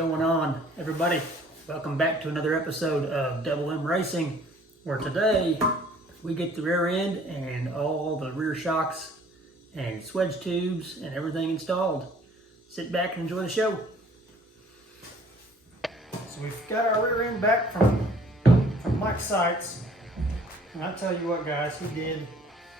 going on, everybody? Welcome back to another episode of Double M Racing, where today we get the rear end and all the rear shocks and swedge tubes and everything installed. Sit back and enjoy the show. So we've got our rear end back from Michael Seitz, and I tell you what, guys, he did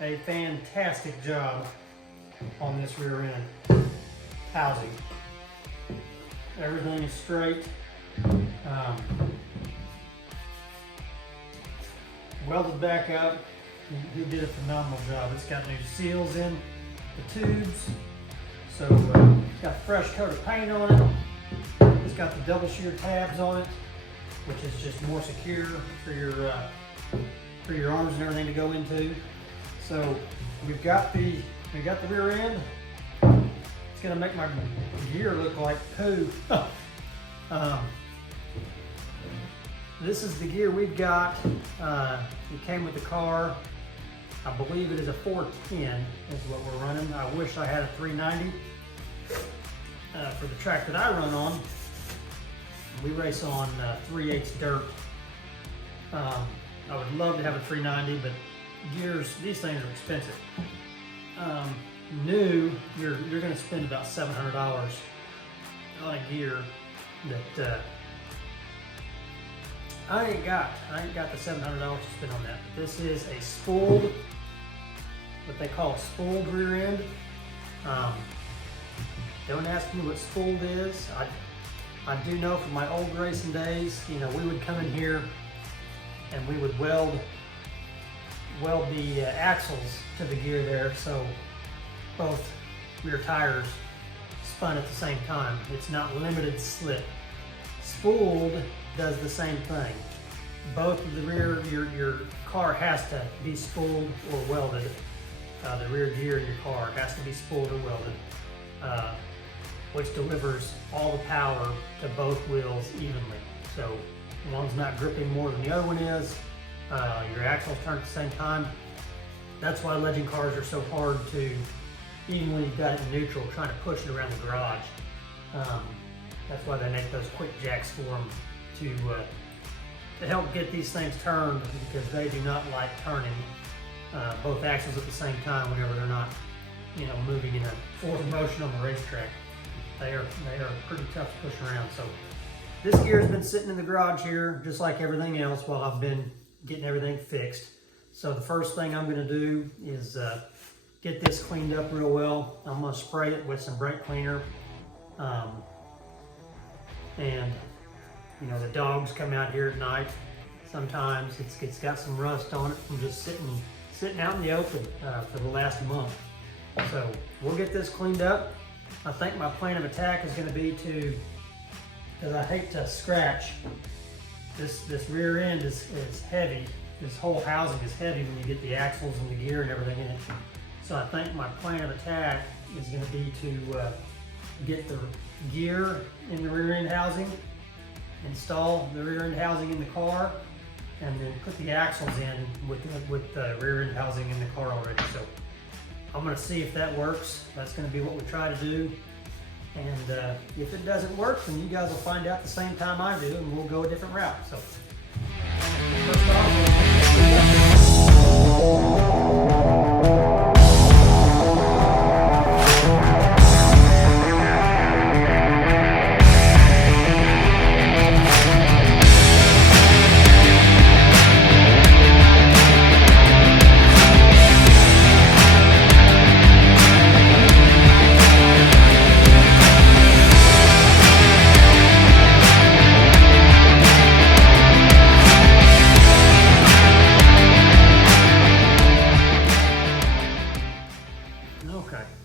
a fantastic job on this rear end housing. Everything is straight. Welded back up. He did a phenomenal job. It's got new seals in the tubes, so it's got a fresh coat of paint on it. It's got the double shear tabs on it, which is just more secure for your arms and everything to go into. So we've got the rear end. It's gonna make my gear look like poo. This is the gear we've got. It came with the car. I believe it is a 410 is what we're running. I wish I had a 390 for the track that I run on. We race on 3/8 dirt. I would love to have a 390, but gears, these things are expensive. New, you're going to spend about $700 on a gear that I ain't got the $700 to spend on that. This is a spooled, what they call a spooled rear end. Don't ask me what spooled is. I do know from my old racing days, you know, we would come in here and we would weld the axles to the gear there, so both rear tires spun at the same time. It's not limited slip. Spooled does the same thing. Both of the rear, your car has to be spooled or welded. The rear gear in your car has to be spooled or welded, which delivers all the power to both wheels evenly. So one's not gripping more than the other one is. Your axles turn at the same time. That's why Legend cars are so hard to, even when you've got it in neutral, trying to push it around the garage. That's why they make those quick jacks for them to help get these things turned, because they do not like turning both axles at the same time whenever they're not, you know, moving in a forward motion on the racetrack. They are pretty tough to push around. So this gear has been sitting in the garage here, just like everything else, while I've been getting everything fixed. So the first thing I'm going to do is get this cleaned up real well. I'm going to spray it with some brake cleaner. And you know, the dogs come out here at night. Sometimes it's got some rust on it from just sitting out in the open for the last month. So we'll get this cleaned up. I think my plan of attack is going to be because I hate to scratch. This rear end is heavy. This whole housing is heavy when you get the axles and the gear and everything in it. So I think my plan of attack is going to be to get the gear in the rear end housing, install the rear end housing in the car, and then put the axles in with the rear end housing in the car already. So I'm going to see if that works. That's going to be what we try to do. And if it doesn't work, then you guys will find out the same time I do, and we'll go a different route. So first off,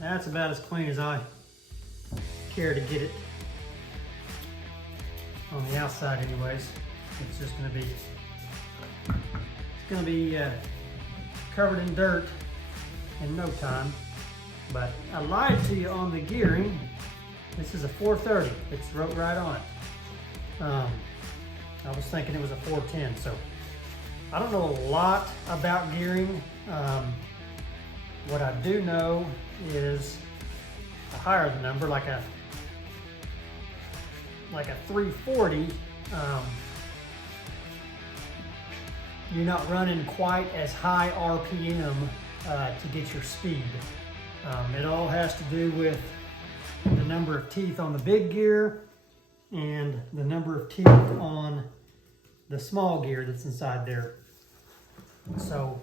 that's about as clean as I care to get it on the outside anyways. It's just going to be covered in dirt in no time. But I lied to you on the gearing. This is a 430. It's wrote right on it. I was thinking it was a 410. So I don't know a lot about gearing. What I do know is a higher the number, like a like a 340, you're not running quite as high RPM to get your speed. It all has to do with the number of teeth on the big gear and the number of teeth on the small gear that's inside there. So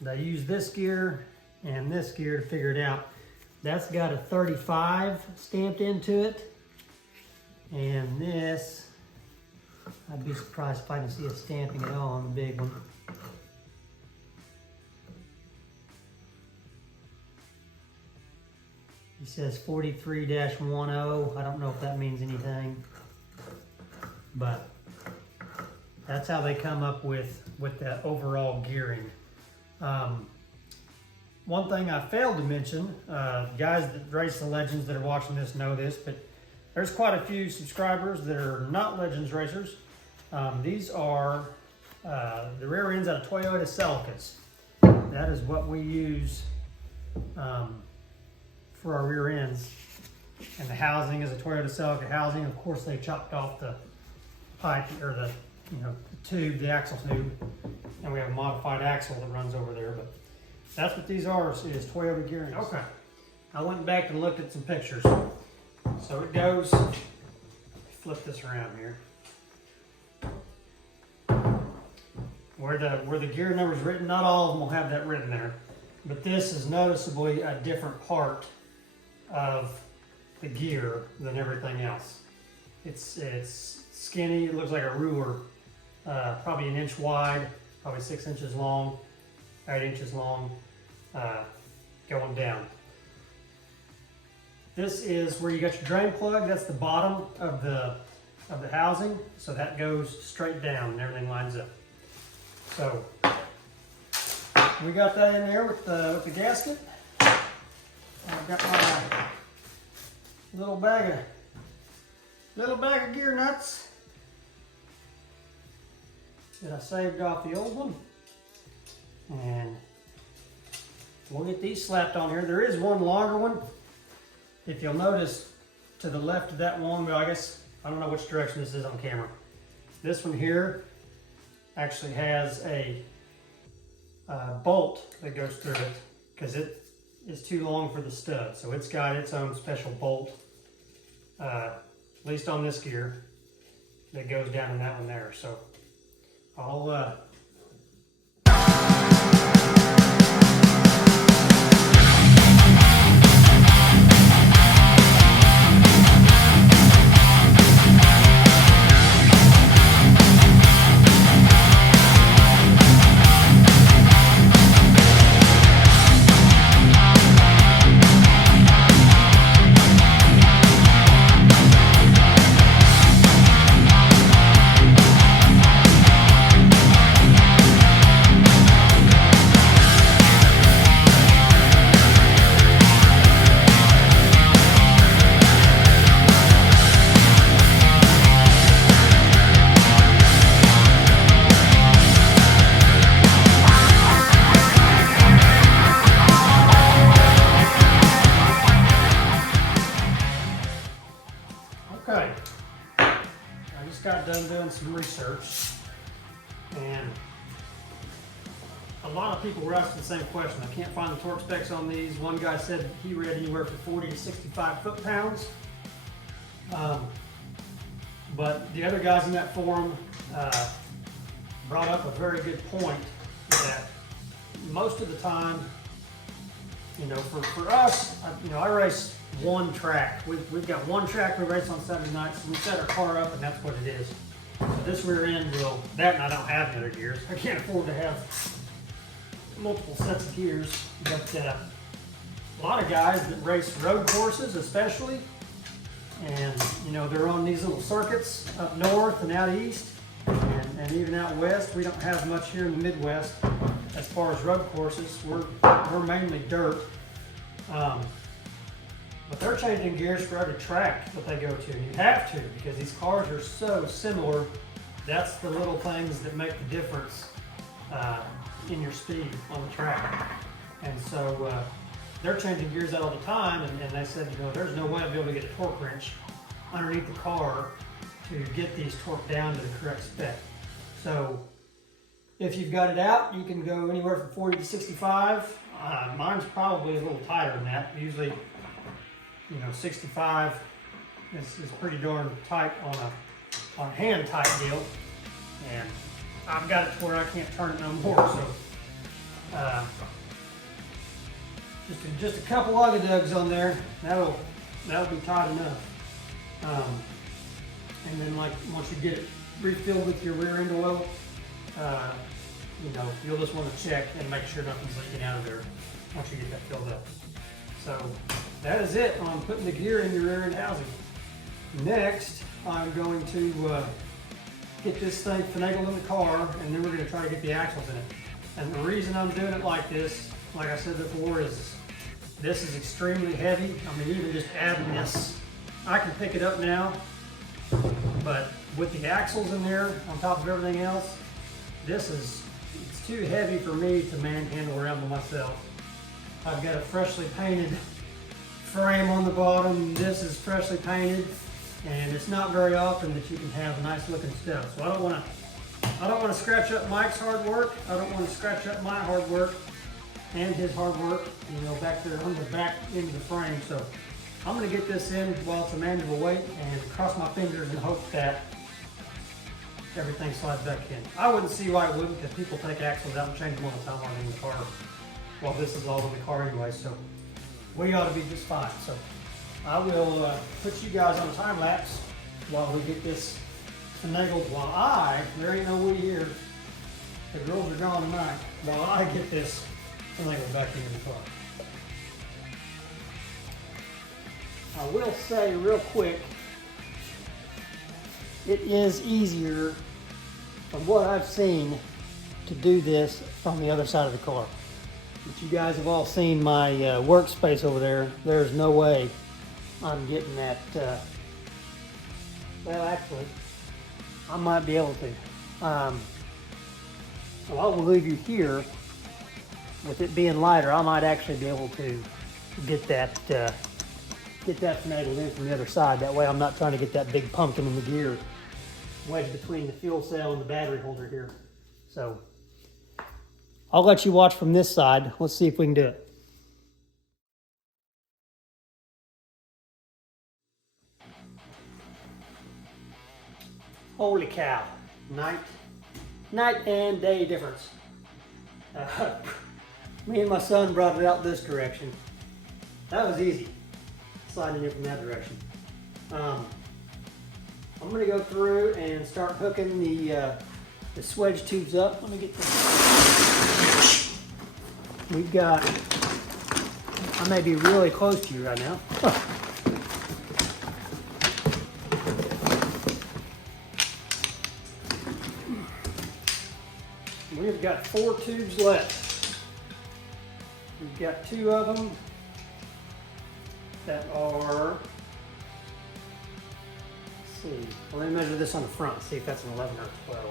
they use this gear and this gear to figure it out. That's got a 35 stamped into it, and this, I'd be surprised if I can see it stamping at all on the big one. He says 43-10. I don't know if that means anything, but that's how they come up with the overall gearing. One thing I failed to mention, guys that race the Legends that are watching this know this, but there's quite a few subscribers that are not Legends racers. These are the rear ends out of Toyota Celicas. That is what we use for our rear ends. And the housing is a Toyota Celica housing. Of course, they chopped off the pipe, or the tube, the axle tube, and we have a modified axle that runs over there. But that's what these are, is Toyota gearing. Okay, I went back and looked at some pictures. So it goes, flip this around here. Where the gear number is written, not all of them will have that written there, but this is noticeably a different part of the gear than everything else. It's skinny, it looks like a ruler, probably 1 inch wide, probably 6 inches long, 8 inches long, going down. This is where you got your drain plug. That's the bottom of the housing, so that goes straight down and everything lines up. So we got that in there with the gasket. I've got my little bag of gear nuts that I saved off the old one, and we'll get these slapped on here. There is one longer one, if you'll notice, to the left of that one, but I guess I don't know which direction this is on camera. This one here actually has a bolt that goes through it because it is too long for the stud. So it's got its own special bolt, at least on this gear, that goes down in that one there. So I'll okay. I just got done doing some research, and a lot of people were asking the same question. I can't find the torque specs on these. One guy said he read anywhere from 40 to 65 foot-pounds. But the other guys in that forum brought up a very good point, that most of the time, for us, I race one track. We've got one track we race on Saturday nights, so we set our car up and that's what it is. So this rear end and I don't have the other gears. I can't afford to have multiple sets of gears, but a lot of guys that race road courses especially, and they're on these little circuits up north and out east, and even out west. We don't have much here in the Midwest as far as road courses. We're mainly dirt. But they're changing gears for every track that they go to. And you have to, because these cars are so similar. That's the little things that make the difference in your speed on the track. And so they're changing gears out all the time, and they said, there's no way I'll be able to get a torque wrench underneath the car to get these torqued down to the correct spec. So if you've got it out, you can go anywhere from 40 to 65. Mine's probably a little tighter than that. Usually, 65 is pretty darn tight on a hand tight deal. And I've got it to where I can't turn it no more. So just a couple Uggadugs on there. That'll be tight enough. And then once you get it refilled with your rear end oil, you'll just want to check and make sure nothing's leaking out of there once you get that filled up. So that is it on putting the gear in your rear end housing. Next, I'm going to get this thing finagled in the car, and then we're going to try to get the axles in it. And the reason I'm doing it like this, like I said before, is this is extremely heavy. I mean, even just adding this, I can pick it up now, but with the axles in there on top of everything else, it's too heavy for me to manhandle around by myself. I've got a freshly painted frame on the bottom. This is freshly painted, and it's not very often that you can have nice looking stuff. So I don't want to scratch up Mike's hard work. I don't want to scratch up my hard work and his hard work, back there on the back end of the frame. So I'm going to get this in while it's a manageable weight and cross my fingers and hope that everything slides back in. I wouldn't see why it wouldn't, because people take axles out and change them all the time while in the car. Well, this is all in the car anyway, so we ought to be just fine. So I will put you guys on time lapse while we get this finagled. There ain't no we here. The girls are gone tonight. While I get this finagled back into the car. I will say real quick, it is easier, from what I've seen, to do this from the other side of the car. But you guys have all seen my workspace over there. There's no way I'm getting that. Well, actually, I might be able to. So I will leave you here. With it being lighter, I might actually be able to get that finagled in from the other side. That way I'm not trying to get that big pumpkin in the gear wedged between the fuel cell and the battery holder here. So I'll let you watch from this side. Let's see if we can do it. Holy cow. Night and day difference. Me and my son brought it out this direction. That was easy, sliding it from that direction. I'm going to go through and start hooking the swedge tubes up. Let me get this. We've got, I may be really close to you right now. We've got 4 tubes left. We've got 2 of them that are, let's see, well, let me measure this on the front, see if that's an 11 or 12.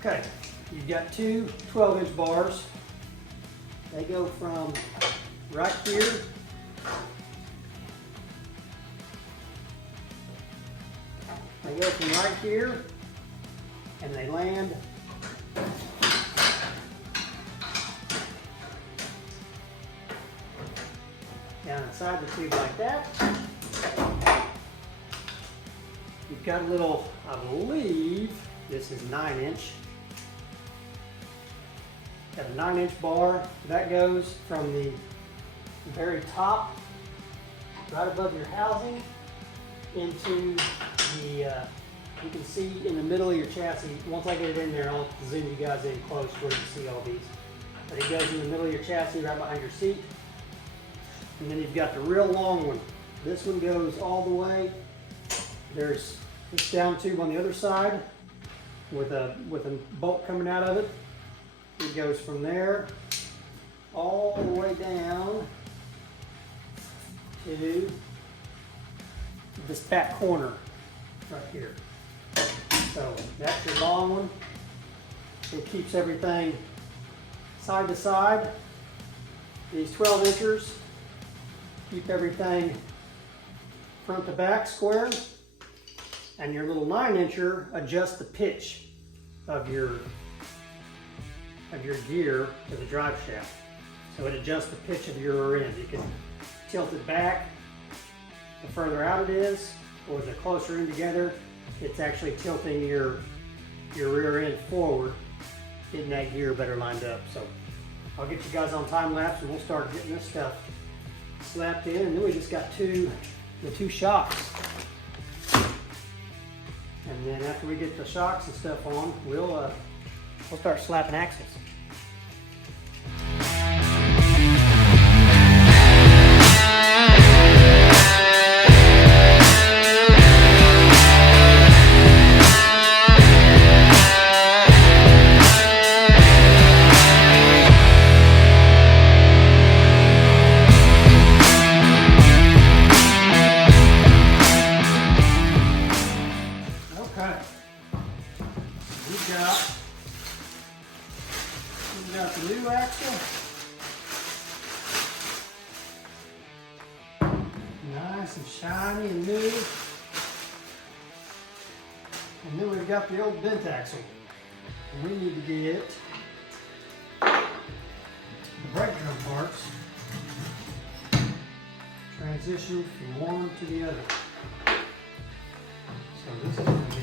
Okay, you've got 2 12-inch bars. They go from right here and they land down inside the tube like that. You've got a little, I believe this is 9-inch. Got a 9-inch bar that goes from the very top, right above your housing, into the, you can see in the middle of your chassis. Once I get it in there, I'll zoom you guys in close where you can see all these. But it goes in the middle of your chassis, right behind your seat. And then you've got the real long one. This one goes all the way. There's this down tube on the other side with a bolt coming out of it. It goes from there all the way down to this back corner right here. So that's your long one. It keeps everything side to side. These 12 inchers keep everything front to back square. And your little 9-incher adjusts the pitch of your gear to the drive shaft. So it adjusts the pitch of your rear end. You can tilt it back the further out it is, or the closer in together, it's actually tilting your rear end forward, getting that gear better lined up. So I'll get you guys on time lapse and we'll start getting this stuff slapped in. And then we just got the two shocks. And then after we get the shocks and stuff on, we'll start slapping axles. We've got the new axle. Nice and shiny and new. And then we've got the old bent axle. And we need to get the brake drum parts transitioned from one to the other. So this is going to be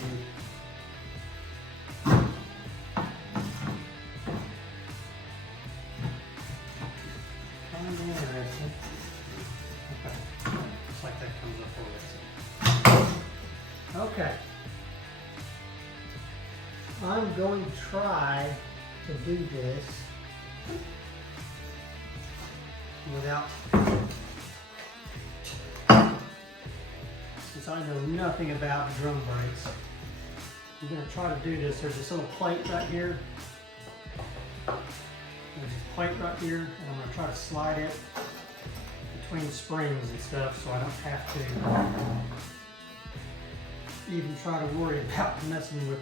interesting. Okay, looks like that comes up over there. Okay, I'm going to try to do this without, since I know nothing about drum brakes, I'm going to try to do this. There's this little plate right here. There's this plate right here, and I'm going to try to slide it between springs and stuff so I don't have to even try to worry about messing with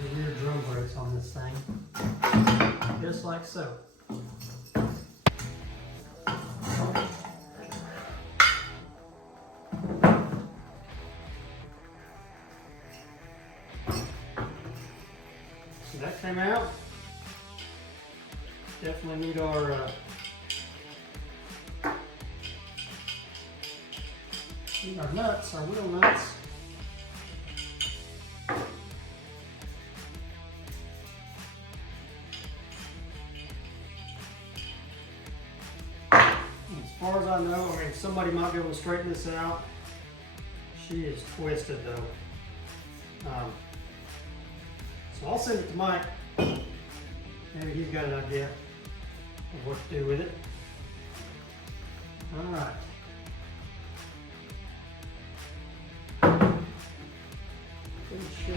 the rear drum brakes on this thing. Just like so. So that came out. Definitely need our nuts, our wheel nuts. As far as I know, I mean, somebody might be able to straighten this out. She is twisted though. So I'll send it to Mike. Maybe he's got an idea of what to do with it. All right. Pretty sure.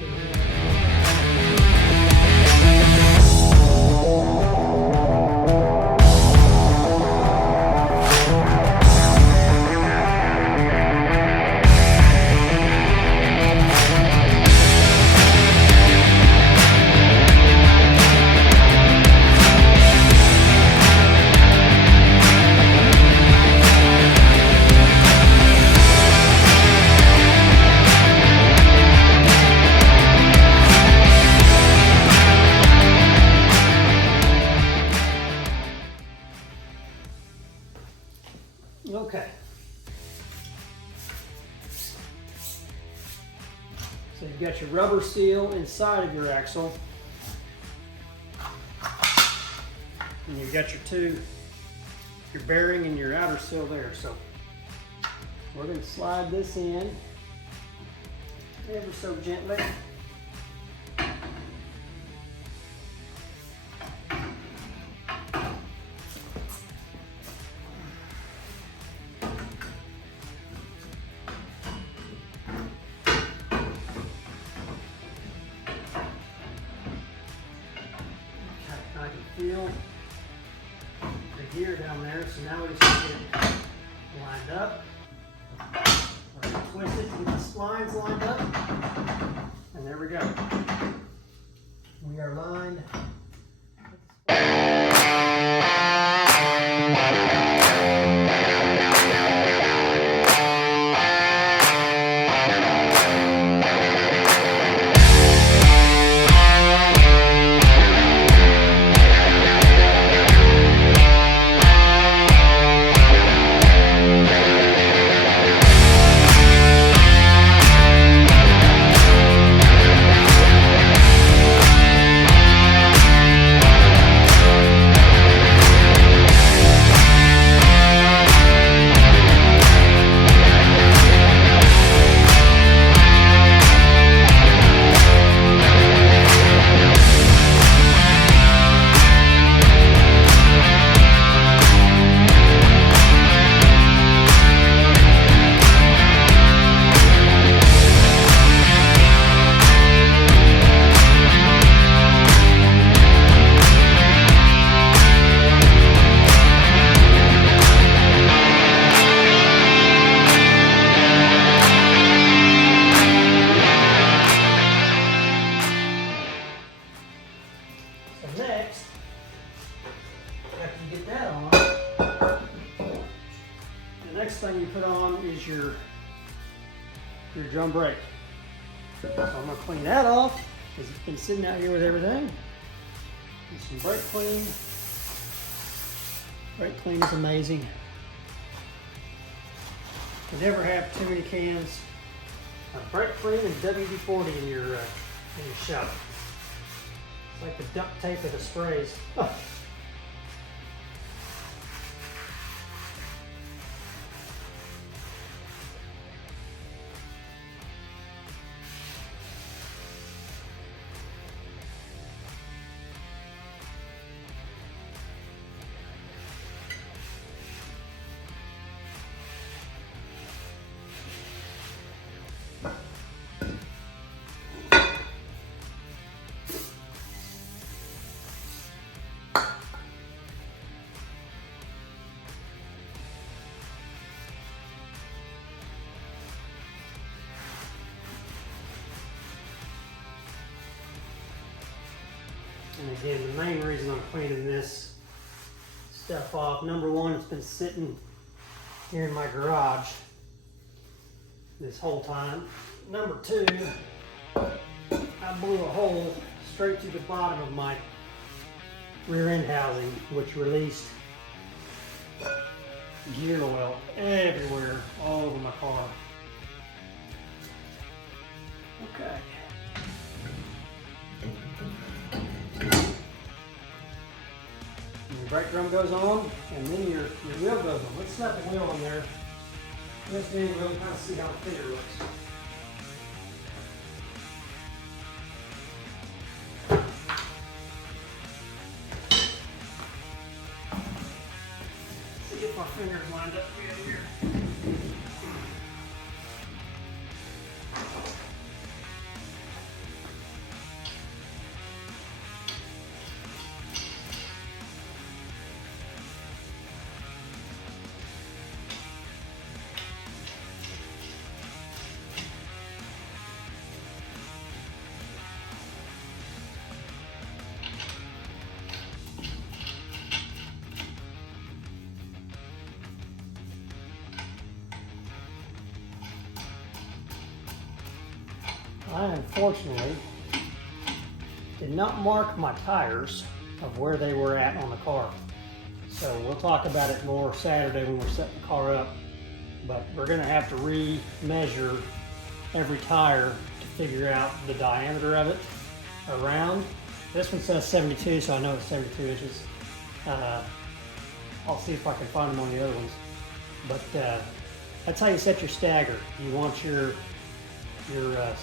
Okay. So you've got your rubber seal inside of your axle. And you've got your bearing and your outer seal there. So we're going to slide this in ever so gently. I can feel the gear down there, so now we just get it lined up We're going to twist it to get the splines lined up. And there we go. We are lined. Next, after you get that on, the next thing you put on is your drum brake. So I'm going to clean that off because it's been sitting out here with everything. Do some brake clean. Brake clean is amazing. You never have too many cans of brake clean and WD-40 in your shop. It's like the duct tape of the sprays. Oh. And again, the main reason I'm cleaning this stuff off, number one, it's been sitting here in my garage this whole time. Number two, I blew a hole straight to the bottom of my rear end housing, which released gear oil everywhere, all over my car. Okay. Your brake drum goes on, and then your wheel goes on. Let's slap the wheel on there. Just to really kind of see how the figure looks. See if my fingers lined up good here. I unfortunately did not mark my tires of where they were at on the car. So we'll talk about it more Saturday when we're setting the car up. But we're going to have to re-measure every tire to figure out the diameter of it around. This one says 72, so I know it's 72 inches. I'll see if I can find them on the other ones. But that's how you set your stagger. You want your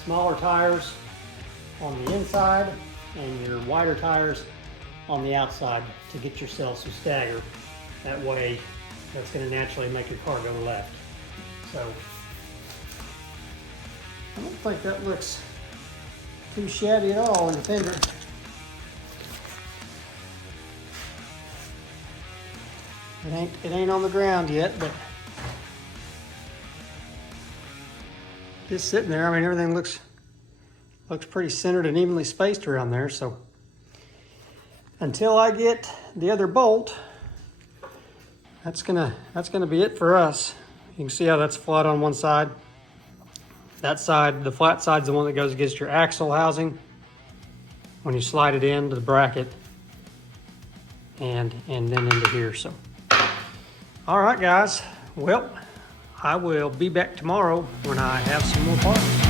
smaller tires on the inside and your wider tires on the outside to get yourself some stagger. That way, that's going to naturally make your car go left. So, I don't think that looks too shabby at all in the fender. It ain't on the ground yet, but just sitting there. I mean, everything looks pretty centered and evenly spaced around there. So until I get the other bolt, that's gonna be it for us. You can see how that's flat on one side. That side, the flat side's the one that goes against your axle housing when you slide it into the bracket and then into here. So, all right, guys. Well, I will be back tomorrow when I have some more parts.